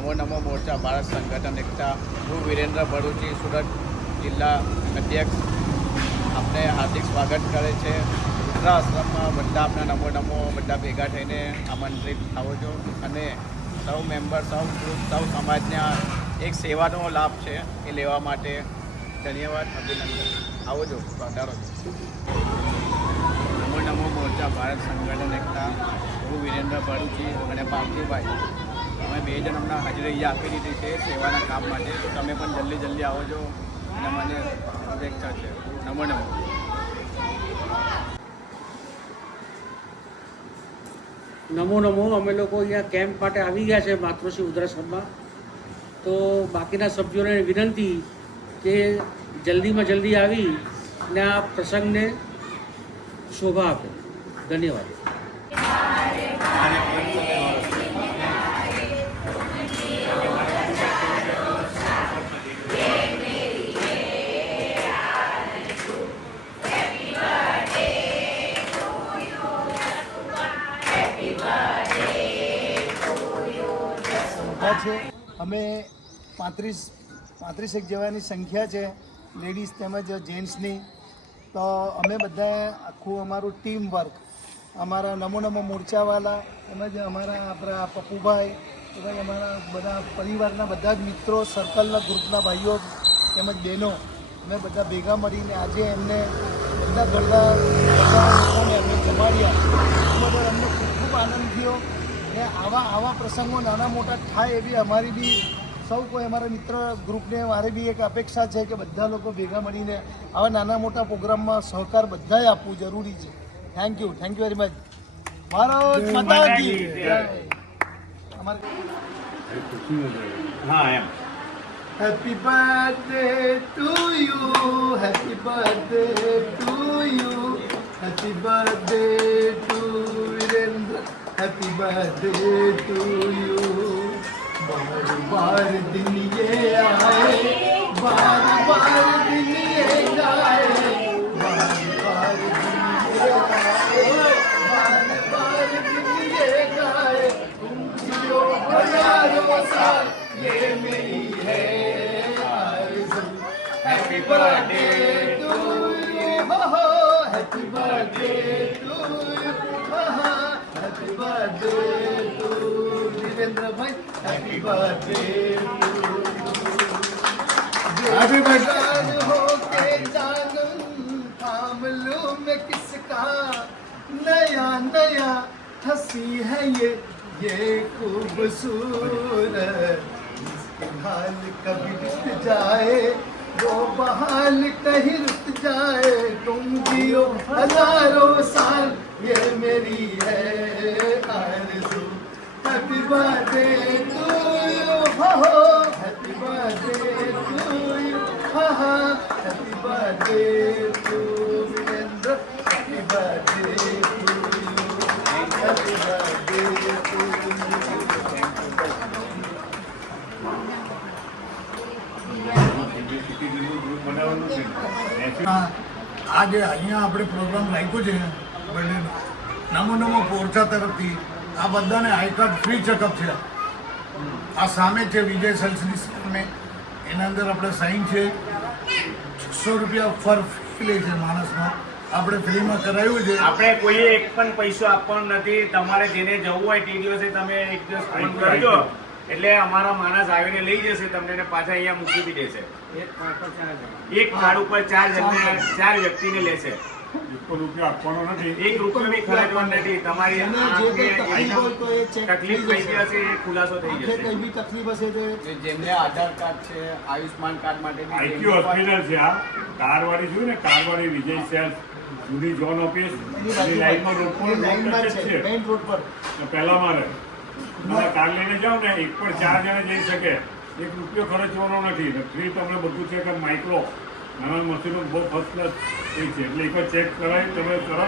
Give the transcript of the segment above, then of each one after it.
નમો નમો મોરચા ભારત સંગઠન એકતા હું વિરેન્દ્ર ભરૂચી સુરત જિલ્લા અધ્યક્ષ આપણે હાર્દિક સ્વાગત કરે છે. રુદ્રા આશ્રમમાં બધા આપણા નમો નમો બધા ભેગા થઈને આમંત્રિત આવો છો અને સૌ મેમ્બર સૌ ગ્રુપ સૌ સમાજના એક સેવાનો લાભ છે એ લેવા માટે ધન્યવાદ, અભિનંદન. આવો જો પધારો. નમો નમો મોરચા ભારત સંગઠન એકતા હું વિરેન્દ્ર ભરૂચી અને પાર્થિવભાઈ અમે બે જણ હમણાં હાજરી આપી દીધી છે સેવાના કામ માટે. તો તમે પણ જલ્દી આવો છો અને મને શુભેચ્છા છે. નમો નમો. નમો નમો. અમે લોકો અહીંયા કેમ્પ માટે આવી ગયા છે માતૃશ્રી વૃદ્ધાશ્રમમાં. તો બાકીના સભ્યોને વિનંતી કે જલ્દીમાં જલ્દી આવી અને આ પ્રસંગને શોભા આપે. ધન્યવાદ. છે અમે 35 જેવાની સંખ્યા છે, લેડીઝ તેમજ જેન્ટ્સની. તો અમે બધા આખું અમારું ટીમ વર્ક, અમારા નમો નમો મોરચાવાલા તેમજ અમારા આપણા પપ્પુભાઈ તેમજ અમારા બધા પરિવારના બધા જ મિત્રો, સર્કલના ગ્રુપના ભાઈઓ તેમજ બહેનો, અમે બધા ભેગા મળીને આજે એમને બધા લોકોને અમે જમાડ્યા. બરાબર, અમને ખૂબ આનંદ થયો. ને આવા પ્રસંગો નાના મોટા થાય એવી અમારી બી સૌ કોઈ અમારા મિત્ર ગ્રુપને મારી બી એક અપેક્ષા છે કે બધા લોકો ભેગા મળીને આવા નાના મોટા પ્રોગ્રામમાં સહકાર બધાએ આપવું જરૂરી છે. Thank you very much. Bharat Mata કી જય. Happy birthday to you, happy birthday to you, happy birthday to Virendra, happy birthday to you. बार बार दिन ये आए, बार बार दिन ये गाए, बार बार दिन ये आए, बार बार दिन ये गाए. तुम जियो हजारों साल, ये मेरी है आरज़ू. हैप्पी बर्थडे टू यू, हो happy birthday to you. Happy birthday to Virendra भाई, happy birthday to. Happy birthday हो के जानम थाम लूं मैं किसका, नया नया हंसी है ये खूबसूरत. इसके हाल कभी रुक जाए, वो बहाल कहीं रुक जाए. तुम जियो हजारों साल, ये मेरी है आरज़ू. हैप्पी बर्थडे टू यू, हो हैप्पी बर्थडे टू यू, हा happy birthday to Virendra, happy birthday to you, happy birthday to you. આજે અહીંયા આપણે પ્રોગ્રામ રાખ્યો છે નમો નમો મોરચા તરફથી. આ બધાને આઈ કાર્ડ ફ્રી ચેકઅપ છે. આ સામે છે વિજય સેલ્સની સામે, એના અંદર આપણે સાઈન છે. 600 રૂપિયા ફર ફી લે છે માણસનો. આપણે ફ્રીમાં કરાવ્યું છે. આપણે કોઈએ એક પણ પૈસો આપવાનો નથી. તમારે જેને જવું હોય તે દિવસે તમે એક દિવસ ફોન કરજો એટલે અમારા માણસ આવીને લઈ જશે તમને ને પાછા અહીંયા મૂકી બી દેશે. એક કાર્ડ ઉપર 4 વ્યક્તિને લેશે. રૂપિયા આપવાનો નથી, 1 રૂપિયો બી ખર્ચવાનો નથી. તમારી તકલીફ કઈ બી હશે એ ખુલાસો થઈ જશે. કઈ બી તકલીફ હશે તો જેમને આધાર કાર્ડ છે, આયુષ્માન કાર્ડ માટે આઈક્યુ હોસ્પિટલ છે. આ કારવાળી જોયું ને, કારવાળી વિજય સેલ્સ જૂની જોન ઓફિસ લાઈનમાં રોડ છે, મેઇન રોડ પર પહેલા મારે કાર લઈને જાઓ ને, એક પણ 4 જણા જઈ શકે. 1 રૂપિયો ખર્ચવાનો નથી. ફ્રી તમને બધું છે કે માઇક્રો નાના મશીનો બહુ ફર્સ્ટ ક્લાસ થઈ છે. એટલે એકવાર ચેક કરાવી તમે કરો,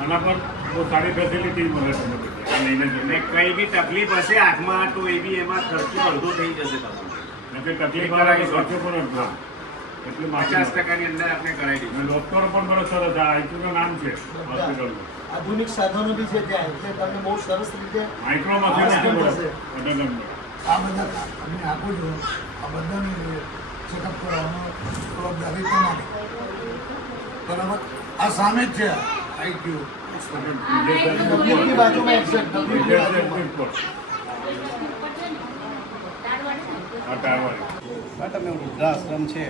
આના પર બહુ સારી ફેસિલિટી મળે તમને લઈને જઈને. કઈ બી તકલીફ હશે આંખમાં તો એ બી એમાં ખર્ચો અડધો થઈ જશે તમારો. તકલીફ કરાવી ખર્ચો પણ અડધો. એટલે 50% અંદર આપણે કરાવી દીધું. ડોક્ટરો પણ બરો સરસ. આ આઈક્યુનું નામ છે હોસ્પિટલનું. આધુનિક સાધનો બી છે ત્યાં, એટલે તમને બહુ સરસ રીતે માઇક્રો મશીન આ બધા અમને આપો છો, આ બધાને ચેકઅપ કરવાનો જવાબદારી તમારી. બરાબર, આ સામે જ છે આઈક્યુ ડબ્લ્યુની બાજુમાં એક્ઝેક્ટ ડબ્લ્યુની બાજુમાં. તમે વૃદ્ધાશ્રમ છે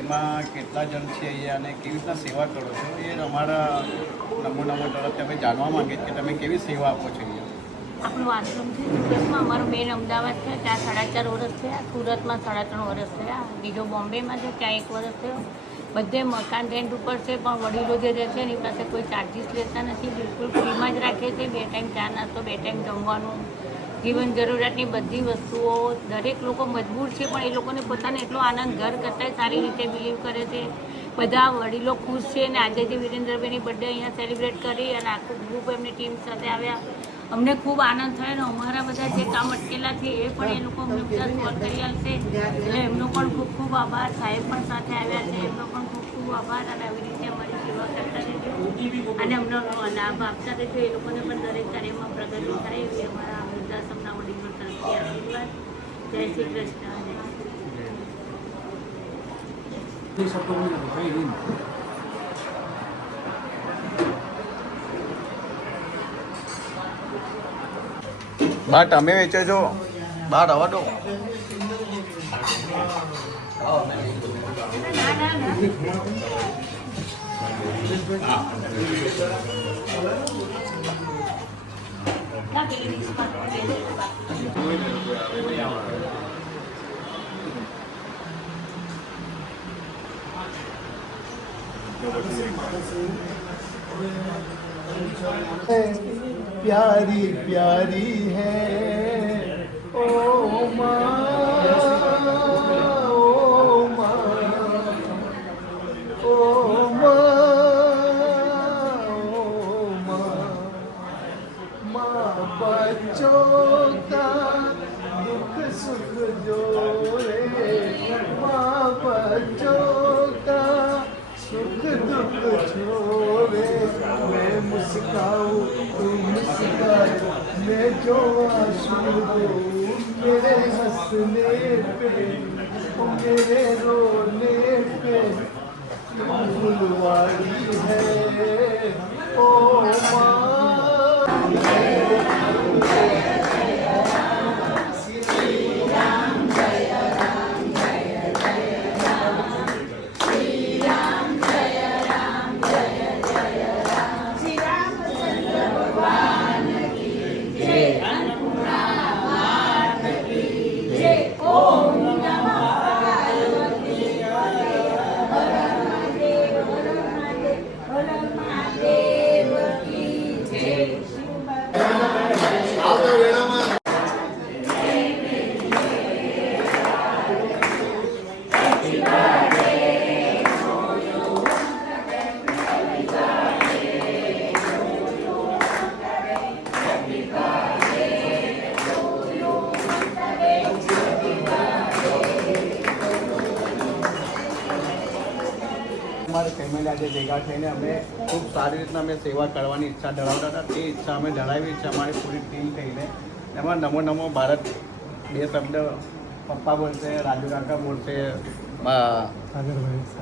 એમાં કેટલા જણ છે અહીંયા અને કેવી રીતના સેવા કરો છો એ અમારા નમો તરફથી અમે જાણવા માંગીએ છીએ કે તમે કેવી સેવા આપો છો અહીંયા. આપણું આશ્રમ છે સુરતમાં, અમારું મેન અમદાવાદ છે, ત્યાં 4.5 વર્ષ થયા, સુરતમાં 3.5 વર્ષ થયા, બીજો બોમ્બેમાં છે ત્યાં 1 વર્ષ થયો. બધે મકાન રેન્ટ ઉપર છે, પણ વડીલો જે રહે છે એની પાસે કોઈ ચાર્જિસ લેતા નથી, બિલકુલ ફ્રીમાં જ રાખે છે. 2 ટાઈમ ચા નાસ્તો, 2 ટાઈમ જમવાનું, જીવન જરૂરિયાતની બધી વસ્તુઓ. દરેક લોકો મજબૂર છે પણ એ લોકોને પોતાને એટલો આનંદ ઘર કરતાંય સારી રીતે બિલીવ કરે છે. બધા વડીલો ખુશ છે અને આજે જે વિરેન્દ્રભાઈની બર્થડે અહીંયા સેલિબ્રેટ કરી અને આખું ગ્રુપ એમની ટીમ સાથે આવ્યા, અમને ખૂબ આનંદ થયો અને અમારા બધા જે કામ અટકેલા છે એ પણ એ લોકો અમને બધા સોલ્વ કરી આપશે. એટલે એમનો પણ ખૂબ ખૂબ આભાર. સાહેબ પણ સાથે આવ્યા છે, એમનો પણ ખૂબ ખૂબ આભાર. અને આવી રીતે અમારી સેવા કરતા રહેજો અને અમને લાભ આપતા રહેજો. એ લોકોને પણ દરેક કાર્યમાં પ્રગતિ થાય એવી અમારા વૃદ્ધાશ્રમના વડીલો તરફથી આશીર્વાદ. જય શ્રી કૃષ્ણ. તે શબ્દો બોલો. જય હિન્દ. બા તમે વેચો છો, બહાર આવવા દો. ના પેલી ડીશમાં प्यारी प्यारी है ओ माँ, ओ माँ, ओ माँ, माँ बच्चों का दुख सुख जोड़े, माँ बच्चों का सुख दुख छोड़े. मैं मुस्काऊं तू मुस्काए, मैं जो आंसू दूं मेरे हंसने पे, मेरे रोने पे फुलवारी है ओ माँ. અમારી ફેમિલી આજે ભેગા થઈને અમે ખૂબ સારી રીતના અમે સેવા કરવાની ઈચ્છા ધરાવતા હતા. તે ઈચ્છા અમે ધરાવી છે અમારી પૂરી ટીમ થઈને. એમાં નમો નમો ભારત 2 શબ્દ પપ્પા બોલશે, રાજુ કાકા બોલશે,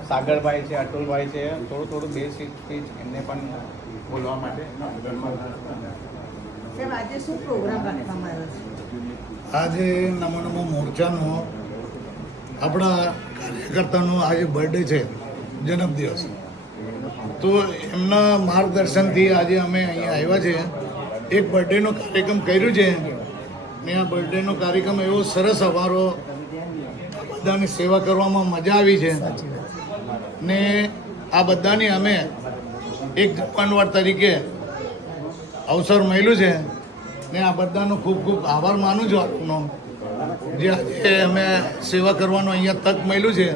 સાગરભાઈ છે, અતુલભાઈ છે, થોડું 2 સ્પીચ એમને પણ બોલવા માટે. આજે શું પ્રોગ્રામ રાખવામાં આવ્યો છે? આજે નમો નમો મોરચાનો આપણા કાર્યકર્તાનો આજે બર્થડે છે, જન્મદિવસ. તો એમના માર્ગદર્શનથી આજે અમે અહીંયા આવ્યા છે. એક બર્થડેનો કાર્યક્રમ કર્યું છે ને આ બર્થડેનો કાર્યક્રમ એવો સરસ અમારો બધાની સેવા કરવામાં મજા આવી છે ને આ બધાની અમે એક જવાનવાર તરીકે અવસર મળ્યું છે ને આ બધાનો ખૂબ ખૂબ આભાર માનું છું આપનો, જે આજે અમે સેવા કરવાનો અહીંયા તક મળ્યું છે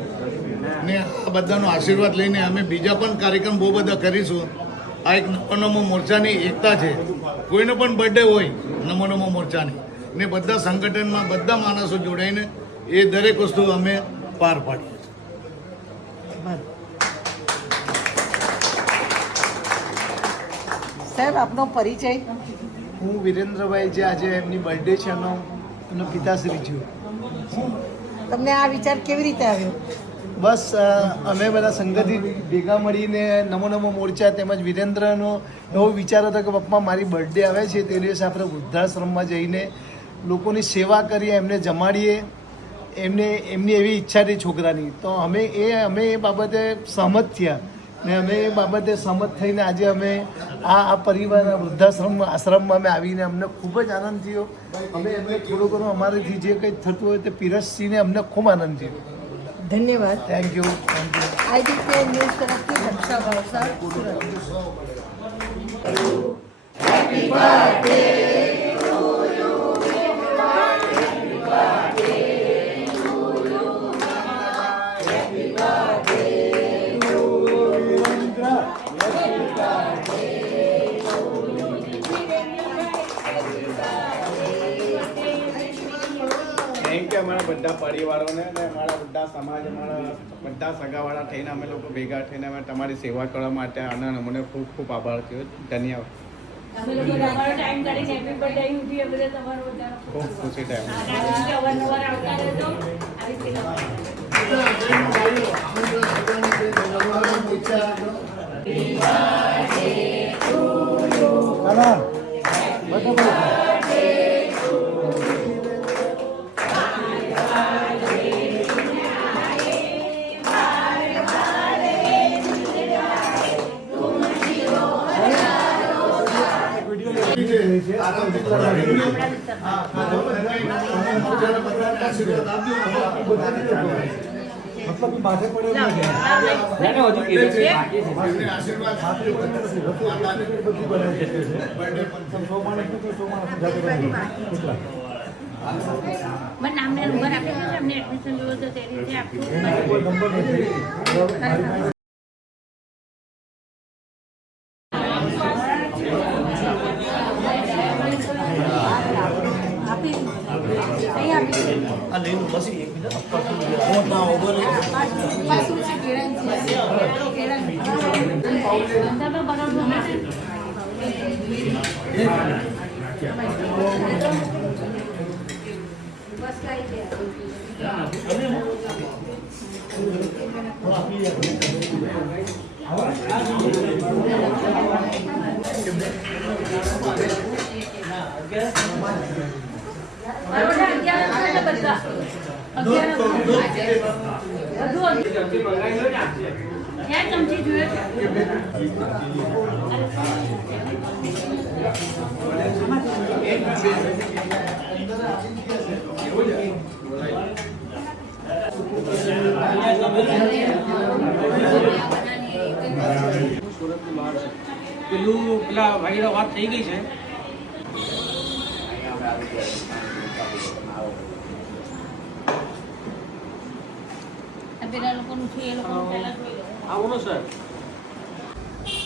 ને આ બધાનો આશીર્વાદ લઈને અમે બીજા પણ કાર્યક્રમ બહુ બધા કરીશું. આ એક નમો નમો મોરચાની એકતા છે. કોઈનો પણ બર્થડે હોય નમો નમો મોરચાની ને બધા સંગઠનમાં બધા માણસો જોડાઈને એ દરેક વસ્તુ અમે પાર પાડીએ છીએ. સાહેબ આપનો પરિચય? હું વિરેન્દ્રભાઈ, જે આજે એમની બર્થડે છે એનો એમનો પિતાશ્રી છું. તમને આ વિચાર કેવી રીતે આવ્યો? બસ અમે બધા સંગઠિત ભેગા મળીને નમો નમો મોરચા તેમજ વિરેન્દ્રનો એવો વિચાર હતો કે પપ્પા મારી બર્થડે આવે છે તે દિવસે આપણે વૃદ્ધાશ્રમમાં જઈને લોકોની સેવા કરીએ, એમને જમાડીએ, એમની એવી ઈચ્છા હતી છોકરાની. તો અમે એ બાબતે સહમત થયા ને અમે એ બાબતે સહમત થઈને આજે અમે આ પરિવાર આશ્રમમાં અમે આવીને અમને ખૂબ જ આનંદ થયો. અમે એમને થોડું ઘણું અમારાથી જે કંઈ થતું હોય તે પીરસીને અમને ખૂબ આનંદ થયો. ધન્યવાદ. Thank you. આઈડીપી ન્યૂઝ તરફથી રક્ષા ભાવસાર, સુરત. થેન્ક યુ અમારા બધા પરિવારોને અને અમારા બધા સમાજ, અમારા બધા સગાવાળા થઈને અમે લોકો ભેગા થઈને અમે તમારી સેવા કરવા માટે આના અમને ખૂબ ખૂબ આભાર થયો. ધન્યવાદ. અમે લોકો તમારો ટાઈમ કાઢીને હેપી બર્થડે ઉઠી એ બધા તમારો વધારે ખૂબ ખુશી થાય. અવારનવાર આવતા રહેજો. આવી સેવા પણ નામને નંબર આપી છે, અમને એડમિશન જોયું તો તે રીતે આપ્યું. ક્યાં ચમચી જોઈએ સુરતની બહાર છે. પેલા ભાઈનો વાત થઈ ગઈ છે. પેલા લોકોનું છે એ લોકોનું પહેલા જોઈ લો. આવો સર.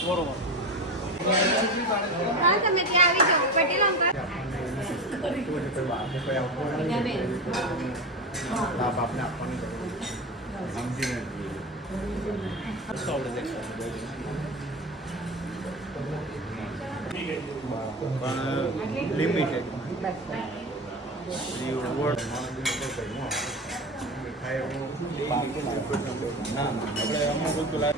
બરોબર. હા, તમે ત્યાં આવી જાઓ. પટેલ અંકલ. બાપને આપવાની સમજીને પણ લિમિટેડ ના આપણે અમુક બધું